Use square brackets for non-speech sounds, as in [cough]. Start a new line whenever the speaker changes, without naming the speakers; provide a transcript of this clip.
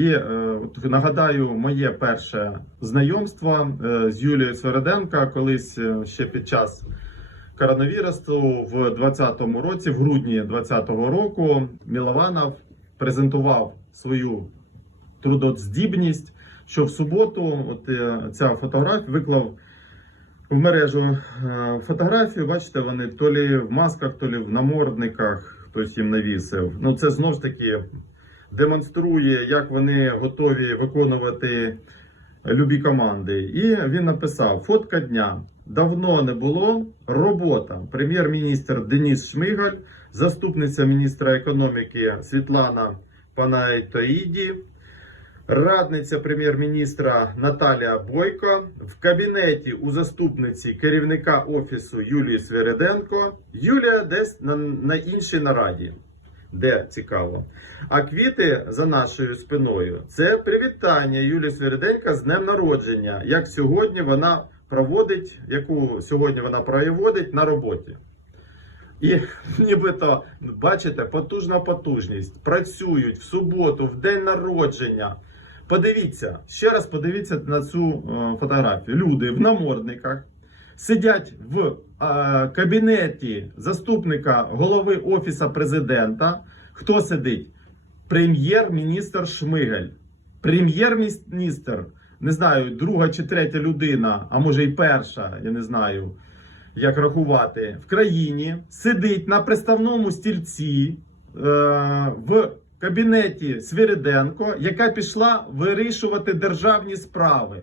І е, от нагадаю, моє перше знайомство е, з Юлією Свереденко колись е, ще під час коронавірусу в 2020 році, в грудні 2020 року, Мілованов презентував свою трудоздібність, що в суботу от, ця фотографія виклав в мережу фотографію. Бачите, вони то лі в масках, то лі в намордниках, хтось їм навісив. Ну, це знову ж таки демонструє, як вони готові виконувати любі команди. І він написав: фотка дня. Давно не було. Робота. Прем'єр-міністр Деніс Шмигаль, заступниця міністра економіки Світлана Панайтоїді, радниця прем'єр-міністра Наталія Бойко, в кабінеті у заступниці керівника офісу Юлії Свириденко, Юлія десь на, на іншій нараді. Де цікаво. А квіти за нашою спиною це привітання Юлії Свириденка з днем народження. Як сьогодні вона проводить, яку сьогодні вона проводить на роботі. І [laughs] нібито, бачите, потужна потужність. Працюють в суботу, в день народження. Подивіться, ще раз подивіться на цю е, фотографію. Люди в намордниках сидять в е, кабінеті заступника голови Офісу президента. Хто сидить? Прем'єр-міністр Шмигаль. Прем'єр-міністр, не знаю, друга чи третя людина, а може і перша, я не знаю, як рахувати, в країні сидить на приставному стільці е, в кабінеті Свириденко, яка пішла вирішувати державні справи.